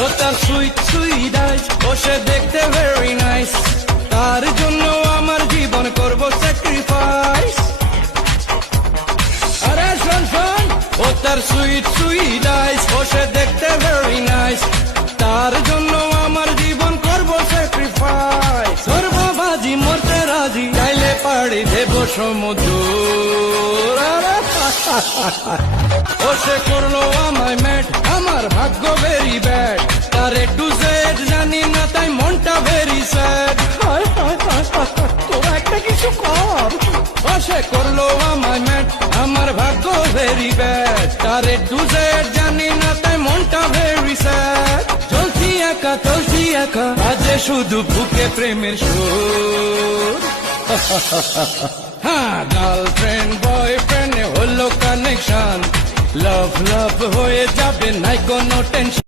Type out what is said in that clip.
ও তার sweet sweet আইস, ও সে দেখতে very nice, তার জন্য আমার জীবন করব স্যাক্রিফাইস। আরে শোন শোন, ও তার সুইট সুইট আইস, ও সে দেখতে ভেরি নাইস, তার জন্য আমার জীবন করব স্যাক্রিফাইস। সর্ববাজি মরতে রাজি, চাইলে পাড়ি দেব সমুদ্র। ও সে করলো আমায় ম্যাট, আমার ভাগ্য ভেরি ব্যাড, তার এ টু জেড জানি না তাই মনটা ভেরি স্যাড। তোরা একটা কিছু কর। ও সে করলো আমায় ম্যাট, আমার ভাগ্য ভেরি ব্যাড, তার এ টু জেড জানি না তাই মনটা ভেরি স্যাড। চলছি একা আজে শুধু বুকে প্রেমের সুর। হ্যাঁ, গার্লফ্রেন্ড বয়ফ্রেন্ড হলো কানেকশন, লাভ লাভ হয়ে যাবে নাই কোনো টেনশন।